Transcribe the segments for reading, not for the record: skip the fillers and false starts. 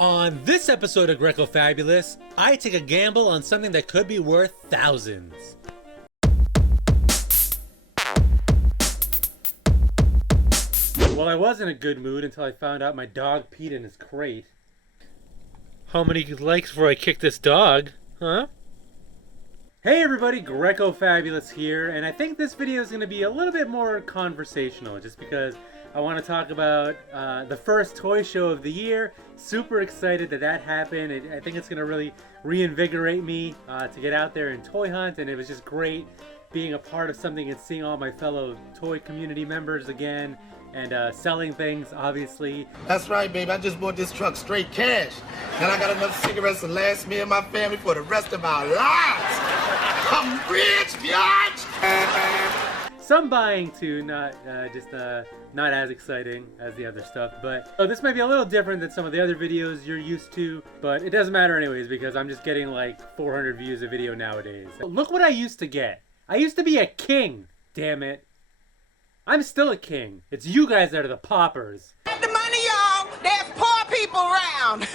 On this episode of Greco Fabulous, I take a gamble on something that could be worth thousands. Well, I was in a good mood until I found out my dog peed in his crate. How many likes before I kick this dog? Huh? Hey everybody, Greco Fabulous here, and I think this video is going to be a little bit more conversational just because I want to talk about the first toy show of the year. Super excited that happened. I think it's going to really reinvigorate me to get out there and toy hunt, and it was just great being a part of something and seeing all my fellow toy community members again and selling things, obviously. That's right, baby. I just bought this truck straight cash. And I got enough cigarettes to last me and my family for the rest of our lives. I'm rich, bitch! Some buying too, not as exciting as the other stuff, but this might be a little different than some of the other videos you're used to, but it doesn't matter anyways because I'm just getting like 400 views a video nowadays. Look what I used to get. I used to be a king, damn it. I'm still a king. It's you guys that are the paupers. Get the money, y'all. There's poor people around.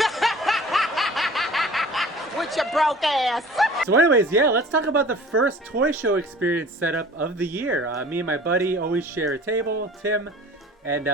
With your broke ass. So anyways, yeah, let's talk about the first toy show experience setup of the year. Me and my buddy always share a table, Tim, and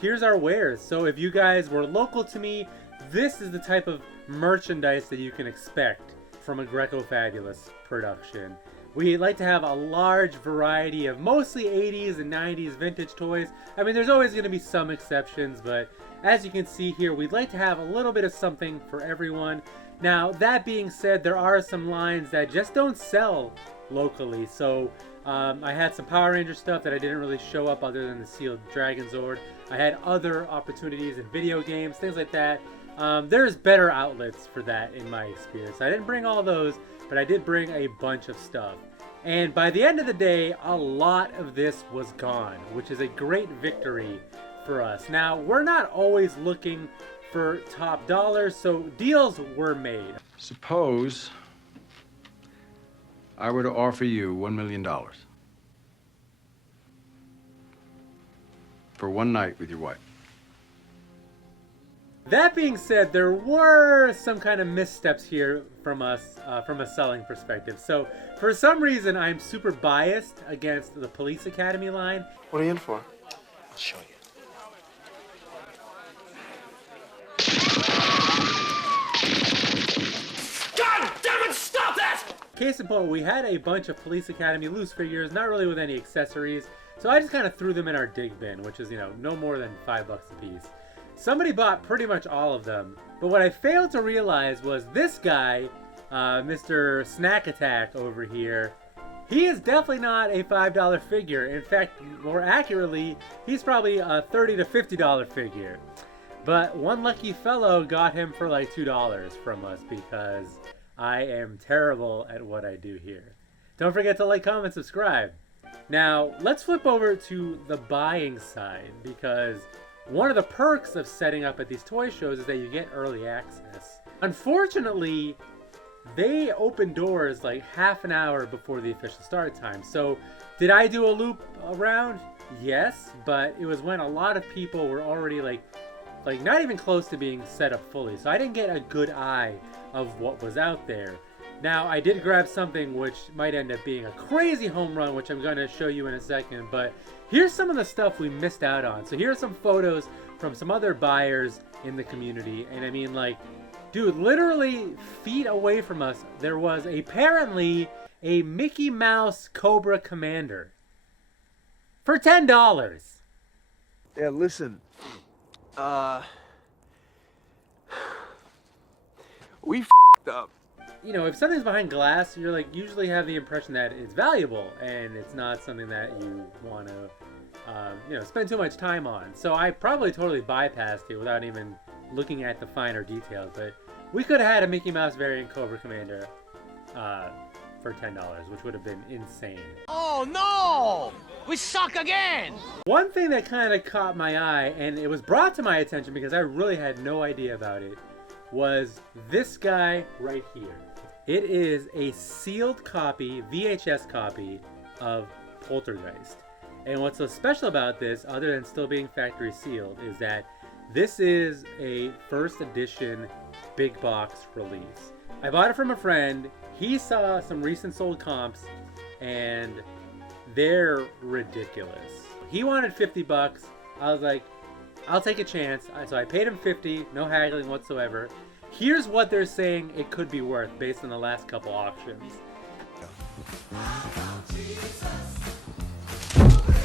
here's our wares. So if you guys were local to me, this is the type of merchandise that you can expect from a Greco Fabulous production. We like to have a large variety of mostly 80s and 90s vintage toys. I mean, there's always going to be some exceptions, but as you can see here, we'd like to have a little bit of something for everyone. Now, that being said, there are some lines that just don't sell locally. So I had some Power Ranger stuff that I didn't really show up other than the sealed Dragon Zord. I had other opportunities in video games, things like that. There's better outlets for that in my experience. I didn't bring all those, but I did bring a bunch of stuff. And by the end of the day, a lot of this was gone, which is a great victory for us. Now, we're not always looking for top dollars, so deals were made. Suppose I were to offer you $1 million for one night with your wife. That being said, there were some kind of missteps here from us, from a selling perspective. So, for some reason, I'm super biased against the Police Academy line. What are you in for? I'll show you. God damn it, stop that! Case in point, we had a bunch of Police Academy loose figures, not really with any accessories. So I just kind of threw them in our dig bin, which is, no more than $5 a piece. Somebody bought pretty much all of them, but what I failed to realize was this guy, Mr. Snack Attack over here, he is definitely not a $5 figure. In fact, more accurately, he's probably a $30 to $50 figure. But one lucky fellow got him for like $2 from us because I am terrible at what I do here. Don't forget to like, comment, subscribe. Now, let's flip over to the buying side because one of the perks of setting up at these toy shows is that you get early access. Unfortunately, they open doors like half an hour before the official start time. So, did I do a loop around? Yes, but it was when a lot of people were already like not even close to being set up fully. So I didn't get a good eye of what was out there. Now, I did grab something which might end up being a crazy home run, which I'm going to show you in a second, but here's some of the stuff we missed out on. So here are some photos from some other buyers in the community, and I mean, like, dude, literally feet away from us, there was apparently a Mickey Mouse Cobra Commander for $10. Yeah, listen, we f***ed up. If something's behind glass, you're like usually have the impression that it's valuable and it's not something that you want to, spend too much time on. So I probably totally bypassed it without even looking at the finer details. But we could have had a Mickey Mouse variant Cobra Commander for $10, which would have been insane. Oh no! We suck again! One thing that kind of caught my eye, and it was brought to my attention because I really had no idea about it, was this guy right here. It is a sealed copy, VHS copy of Poltergeist. And what's so special about this, other than still being factory sealed, is that This is a first edition big box release. I bought it from a friend. He saw some recent sold comps and they're ridiculous. He wanted 50 bucks. I was like, I'll take a chance. So I paid him 50, no haggling whatsoever. Here's what they're saying it could be worth based on the last couple auctions.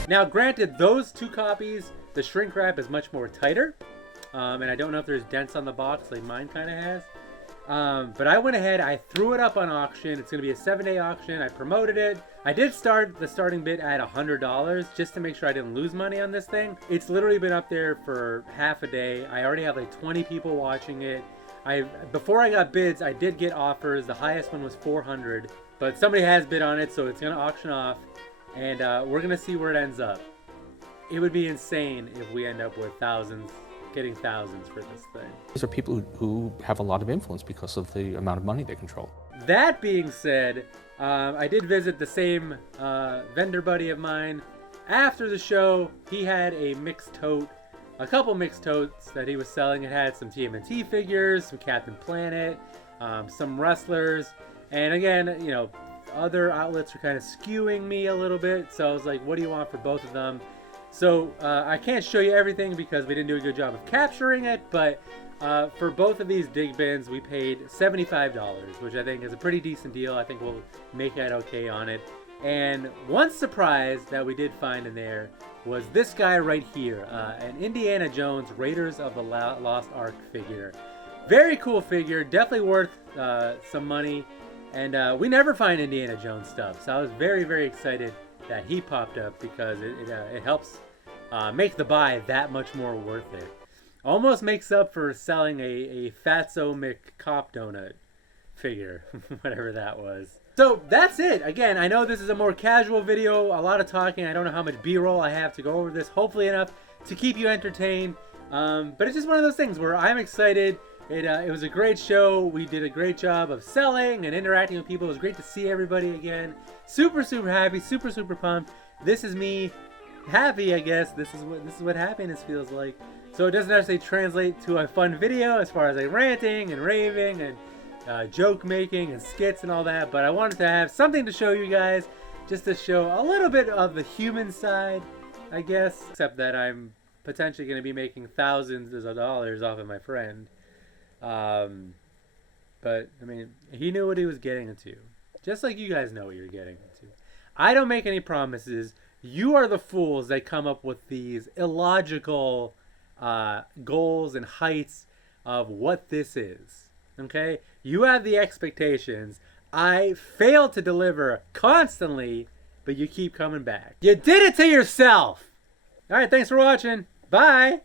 Now, granted, those two copies, the shrink wrap is much more tighter. And I don't know if there's dents on the box like mine kind of has. But I went ahead, I threw it up on auction. It's going to be a 7-day auction. I promoted it. I did start the starting bid at $100 just to make sure I didn't lose money on this thing. It's literally been up there for half a day. I already have like 20 people watching it. Before I got bids, I did get offers. The highest one was 400, but somebody has bid on it, so it's going to auction off, and we're going to see where it ends up. It would be insane if we end up with getting thousands for this thing. These are people who have a lot of influence because of the amount of money they control. That being said, I did visit the same vendor buddy of mine. After the show, he had a couple mixed totes that he was selling. It had some TMNT figures, some Captain Planet, some wrestlers, and again, you know, other outlets were kind of skewing me a little bit, so I was like, what do you want for both of them? So I can't show you everything because we didn't do a good job of capturing it, but for both of these dig bins we paid $75, which I think is a pretty decent deal. I think we'll make that okay on it. And one surprise that we did find in there was this guy right here, an Indiana Jones Raiders of the Lost Ark figure. Very cool figure, definitely worth some money, and we never find Indiana Jones stuff, so I was very, very excited that he popped up because it helps make the buy that much more worth it. Almost makes up for selling a Fatso McCop donut figure, whatever that was. So that's it. Again, I know this is a more casual video, a lot of talking. I don't know how much B-roll I have to go over this. Hopefully enough to keep you entertained. But it's just one of those things where I'm excited. It was a great show. We did a great job of selling and interacting with people. It was great to see everybody again. Super, super happy. Super, super pumped. This is me happy, I guess. This is what happiness feels like. So it doesn't necessarily translate to a fun video as far as like ranting and raving and joke making and skits and all that, but I wanted to have something to show you guys, just to show a little bit of the human side, I guess, except that I'm potentially going to be making thousands of dollars off of my friend. But I mean, he knew what he was getting into, just like you guys know what you're getting into. I don't make any promises. You are the fools that come up with these illogical goals and heights of what this is. Okay, you have the expectations. I fail to deliver constantly, but you keep coming back. You did it to yourself. All right, thanks for watching. Bye.